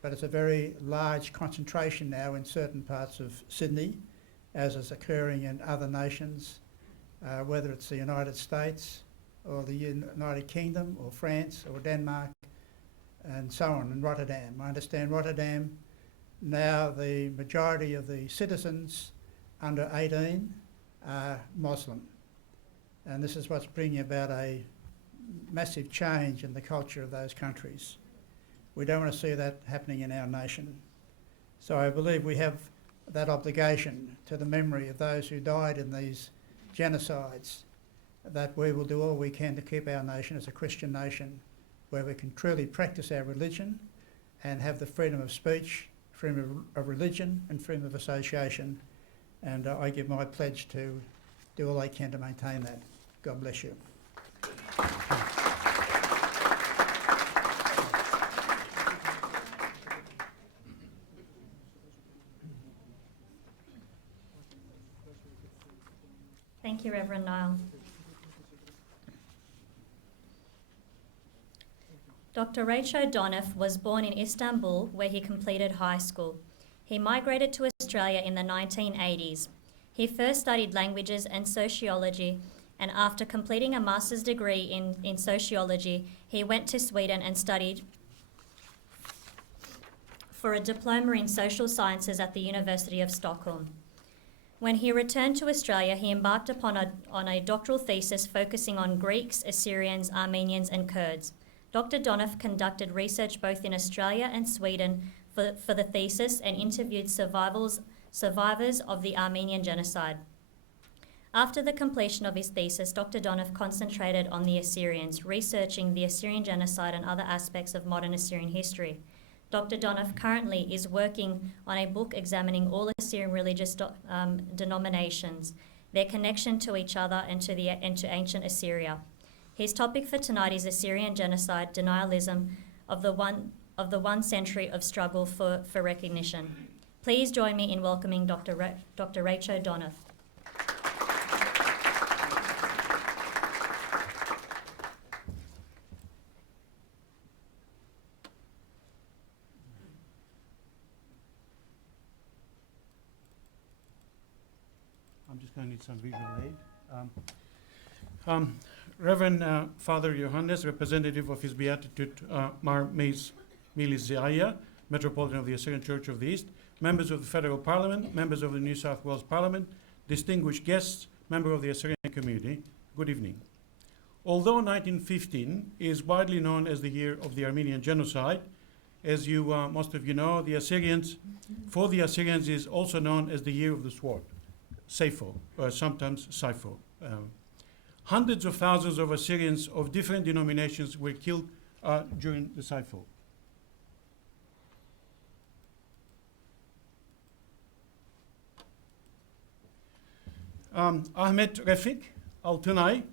but it's a very large concentration now in certain parts of Sydney, as is occurring in other nations, whether it's the United States or the United Kingdom or France or Denmark and so on, and Rotterdam. I understand Rotterdam, now the majority of the citizens under 18 are Muslim. And this is what's bringing about a massive change in the culture of those countries. We don't want to see that happening in our nation. So I believe we have that obligation to the memory of those who died in these genocides, that we will do all we can to keep our nation as a Christian nation, where we can truly practice our religion and have the freedom of speech, freedom of religion and freedom of association. And I give my pledge to do all I can to maintain that. God bless you. Thank you, Reverend Niall. Dr. Rachel Donoff was born in Istanbul, where he completed high school. He migrated to Australia in the 1980s. He first studied languages and sociology, and after completing a master's degree in sociology, he went to Sweden and studied for a diploma in social sciences at the University of Stockholm. When he returned to Australia, he embarked on a doctoral thesis focusing on Greeks, Assyrians, Armenians, and Kurds. Dr. Donoff conducted research both in Australia and Sweden for the thesis and interviewed survivors of the Armenian Genocide. After the completion of his thesis, Dr. Donoff concentrated on the Assyrians, researching the Assyrian Genocide and other aspects of modern Assyrian history. Dr. Donoff currently is working on a book examining all Assyrian religious denominations, their connection to each other and to ancient Assyria. His topic for tonight is Assyrian Genocide, Denialism of the 1 century of struggle for recognition. Please join me in welcoming Dr. Rachel Donoff. I'm just going to need some visual aid. Reverend Father Johannes, representative of His Beatitude Mar Milizaya, Metropolitan of the Assyrian Church of the East, members of the Federal Parliament, members of the New South Wales Parliament, distinguished guests, member of the Assyrian community, good evening. Although 1915 is widely known as the year of the Armenian Genocide, as you most of you know, for the Assyrians is also known as the year of the sword, Saipho, or sometimes Saipho. Hundreds of thousands of Assyrians of different denominations were killed during the Saipho. Ahmet Refik Altunay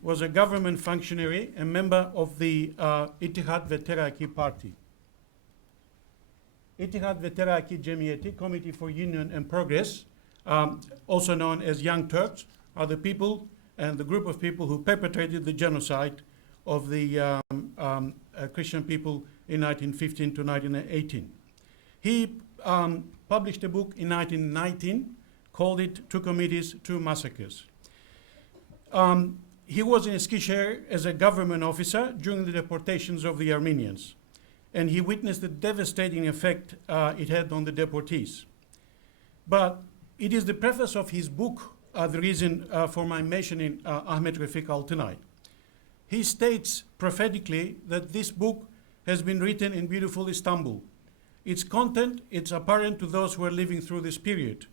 was a government functionary and member of the İttihat ve Terakki Party. İttihat ve Terakki Cemiyeti, Committee for Union and Progress, also known as Young Turks, are the people and the group of people who perpetrated the genocide of the Christian people in 1915 to 1918. He published a book in 1919 called it Two Committees, Two Massacres. He was in Eskişehir as a government officer during the deportations of the Armenians, and he witnessed the devastating effect it had on the deportees. But it is the preface of his book the reason for my mentioning Ahmet Refik Altunay. He states prophetically that this book has been written in beautiful Istanbul. Its content is apparent to those who are living through this period.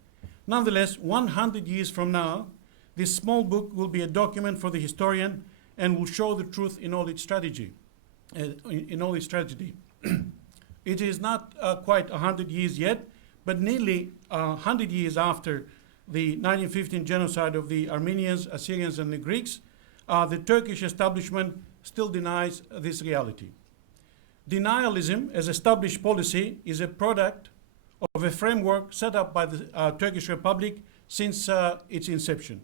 Nonetheless, 100 years from now, this small book will be a document for the historian and will show the truth in all its tragedy. It is not quite 100 years yet, but nearly 100 years after the 1915 genocide of the Armenians, Assyrians, and the Greeks, the Turkish establishment still denies this reality. Denialism as established policy is a product of a framework set up by the Turkish Republic since its inception.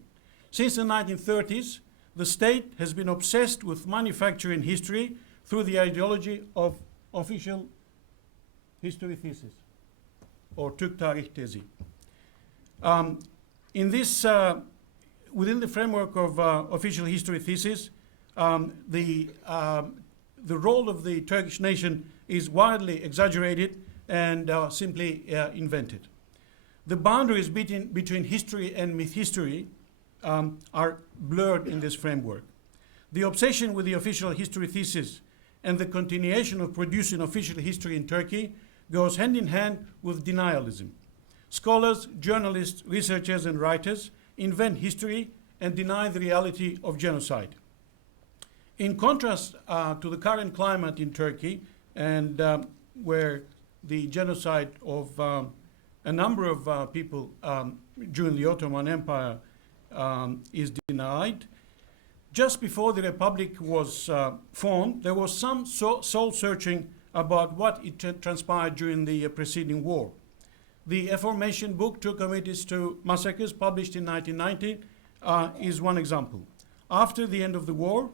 Since the 1930s, the state has been obsessed with manufacturing history through the ideology of official history thesis, or Türk Tarih Tezi. Within the framework of official history thesis, the role of the Turkish nation is widely exaggerated and simply invented. The boundaries between history and myth history are blurred in this framework. The obsession with the official history thesis and the continuation of producing official history in Turkey goes hand in hand with denialism. Scholars, journalists, researchers, and writers invent history and deny the reality of genocide. In contrast to the current climate in Turkey, and where the genocide of a number of people during the Ottoman Empire is denied, just before the Republic was formed, there was some soul-searching about what it transpired during the preceding war. The aforementioned book, Two Committees, Two Massacres, published in 1990, is one example. After the end of the war,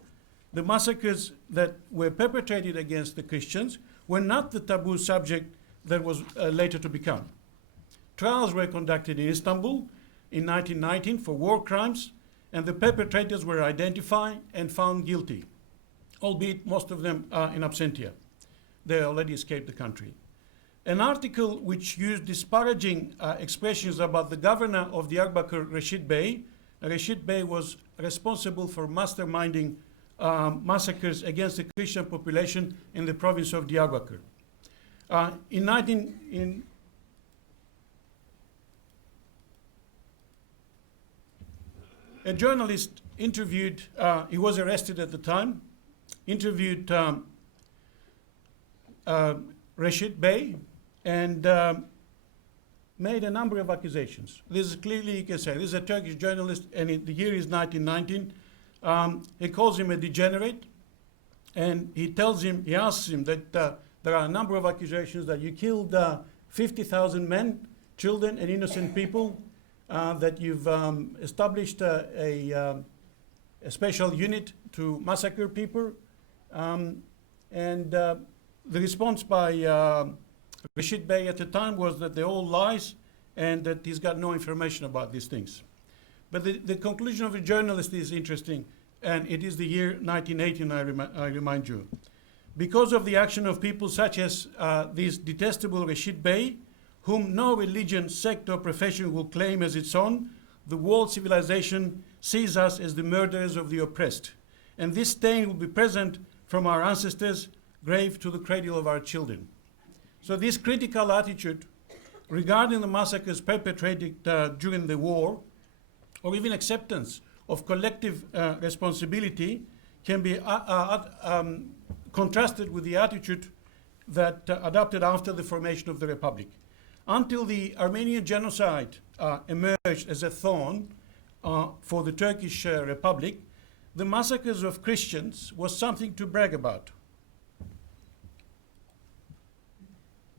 the massacres that were perpetrated against the Christians were not the taboo subject that was later to become. Trials were conducted in Istanbul in 1919 for war crimes, and the perpetrators were identified and found guilty, albeit most of them in absentia. They already escaped the country. an article which used disparaging expressions about the governor of Diyarbakir, Rashid Bey. Rashid Bey was responsible for masterminding massacres against the Christian population in the province of Diyarbakir. A journalist interviewed, he was arrested at the time, interviewed Rashid Bey and made a number of accusations. This is clearly, you can say, this is a Turkish journalist, and the year is 1919. He calls him a degenerate, and he asks him that there are a number of accusations that you killed 50,000 men, children, and innocent people, that you've established a special unit to massacre people. The response by Rashid Bey at the time was that they're all lies and that he's got no information about these things. But the conclusion of the journalist is interesting, and it is the year 1918, I remind you. Because of the action of people such as this detestable Rashid Bey, whom no religion, sect, or profession will claim as its own, the world civilization sees us as the murderers of the oppressed. And this stain will be present from our ancestors' grave to the cradle of our children. So this critical attitude regarding the massacres perpetrated during the war, or even acceptance of collective responsibility, can be contrasted with the attitude that adopted after the formation of the Republic. Until the Armenian genocide emerged as a thorn for the Turkish Republic, the massacres of Christians was something to brag about.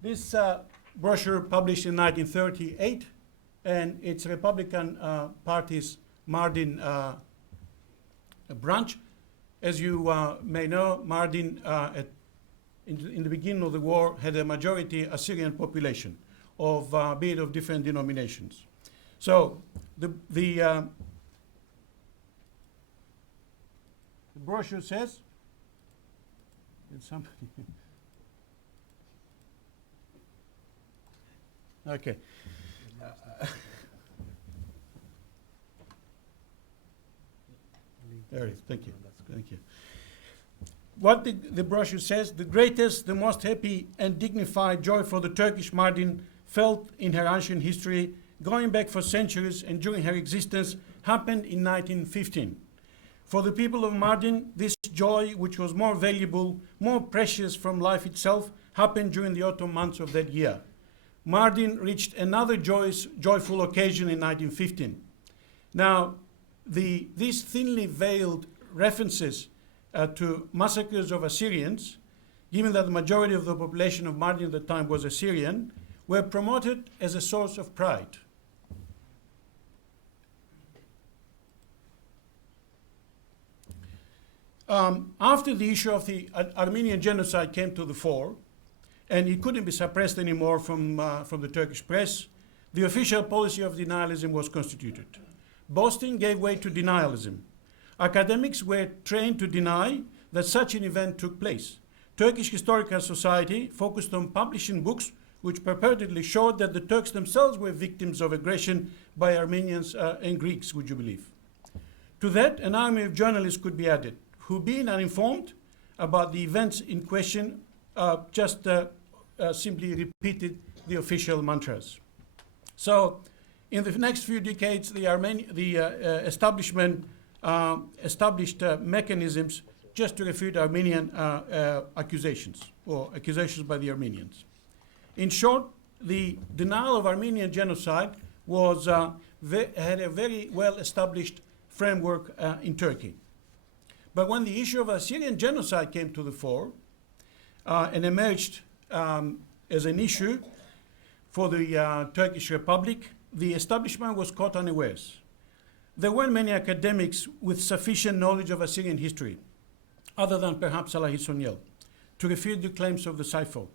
This brochure published in 1938, and it's Republican Party's Mardin branch. As you may know, Mardin in the beginning of the war had a majority Assyrian population of be it of different denominations. So the brochure says, did somebody? Okay. There it is. Thank you. Thank you. What the brochure says: the greatest, the most happy and dignified joy for the Turkish Mardin felt in her ancient history, going back for centuries and during her existence, happened in 1915. For the people of Mardin, this joy, which was more valuable, more precious from life itself, happened during the autumn months of that year. Mardin reached another joyful occasion in 1915. Now, these thinly veiled references to massacres of Assyrians, given that the majority of the population of Mardin at the time was Assyrian, were promoted as a source of pride. After the issue of the Armenian genocide came to the fore, and it couldn't be suppressed anymore from the Turkish press, the official policy of denialism was constituted. Boasting gave way to denialism. Academics were trained to deny that such an event took place. Turkish Historical Society focused on publishing books which purportedly showed that the Turks themselves were victims of aggression by Armenians and Greeks, would you believe? To that, an army of journalists could be added, who, being uninformed about the events in question, just simply repeated the official mantras. So, in the next few decades, the establishment established mechanisms just to refute Armenian accusations, or accusations by the Armenians. In short, the denial of Armenian genocide had a very well-established framework in Turkey. But when the issue of Assyrian genocide came to the fore and emerged as an issue for the Turkish Republic, the establishment was caught unawares. There weren't many academics with sufficient knowledge of Assyrian history, other than perhaps Salahi Sonyel, to refute the claims of the Sayfo.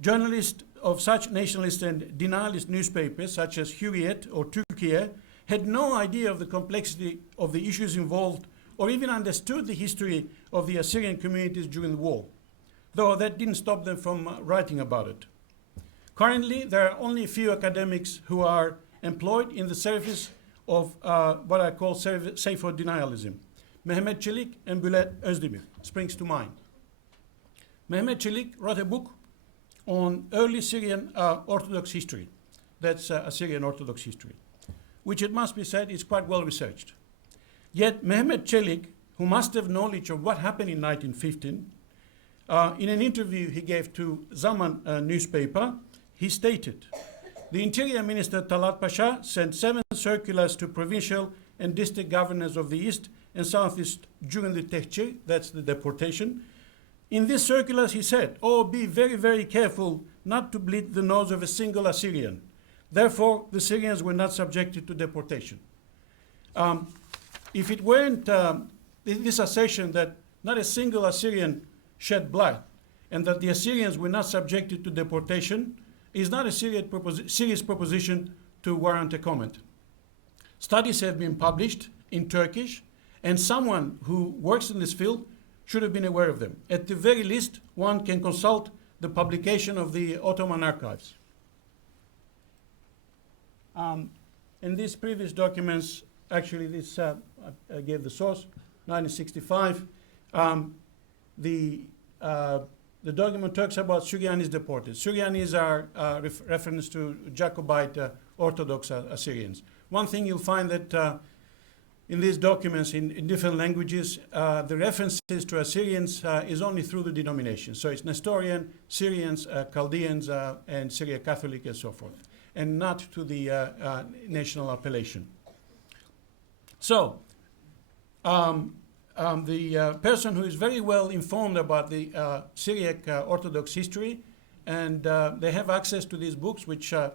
Journalists of such nationalist and denialist newspapers, such as Hürriyet or Türkiye, had no idea of the complexity of the issues involved, or even understood the history of the Assyrian communities during the war, though that didn't stop them from writing about it. Currently, there are only a few academics who are employed in the service of what I call safer denialism. Mehmet Çelik and Bülent Özdemir springs to mind. Mehmet Çelik wrote a book on early Syrian Orthodox history. That's Assyrian Orthodox history, which it must be said is quite well researched. Yet Mehmet Çelik, who must have knowledge of what happened in 1915, in an interview he gave to Zaman newspaper, he stated, the Interior Minister Talat Pasha sent 7 circulars to provincial and district governors of the East and Southeast during the tehcir, that's the deportation. In these circulars he said, oh, be very, very careful not to bleed the nose of a single Assyrian. Therefore, the Syrians were not subjected to deportation. If it weren't this assertion that not a single Assyrian shed blood and that the Assyrians were not subjected to deportation is not a serious proposition to warrant a comment. Studies have been published in Turkish, and someone who works in this field should have been aware of them. At the very least, one can consult the publication of the Ottoman archives. In these previous documents, actually this, I gave the source, 1965, the document talks about Suryanis deported. Suryanis are reference to Jacobite Orthodox Assyrians. One thing you'll find that in these documents in different languages, the references to Assyrians is only through the denomination. So it's Nestorian, Syrians, Chaldeans, and Syria Catholic and so forth, and not to the national appellation. So, the person who is very well informed about the Syriac Orthodox history, and they have access to these books which are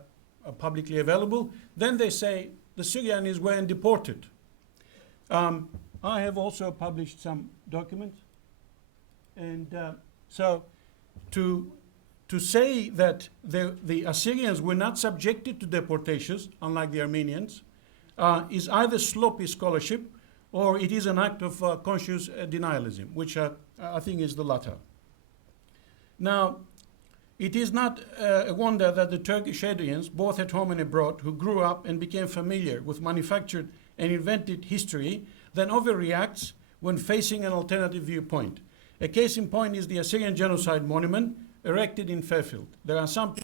publicly available, then they say the Syrians were deported. I have also published some documents, and so to say that the Assyrians were not subjected to deportations, unlike the Armenians, is either sloppy scholarship or it is an act of conscious denialism, which I think is the latter. Now, it is not a wonder that the Turkish Armenians, both at home and abroad, who grew up and became familiar with manufactured and invented history, then overreacts when facing an alternative viewpoint. A case in point is the Assyrian Genocide monument erected in Fairfield. There are some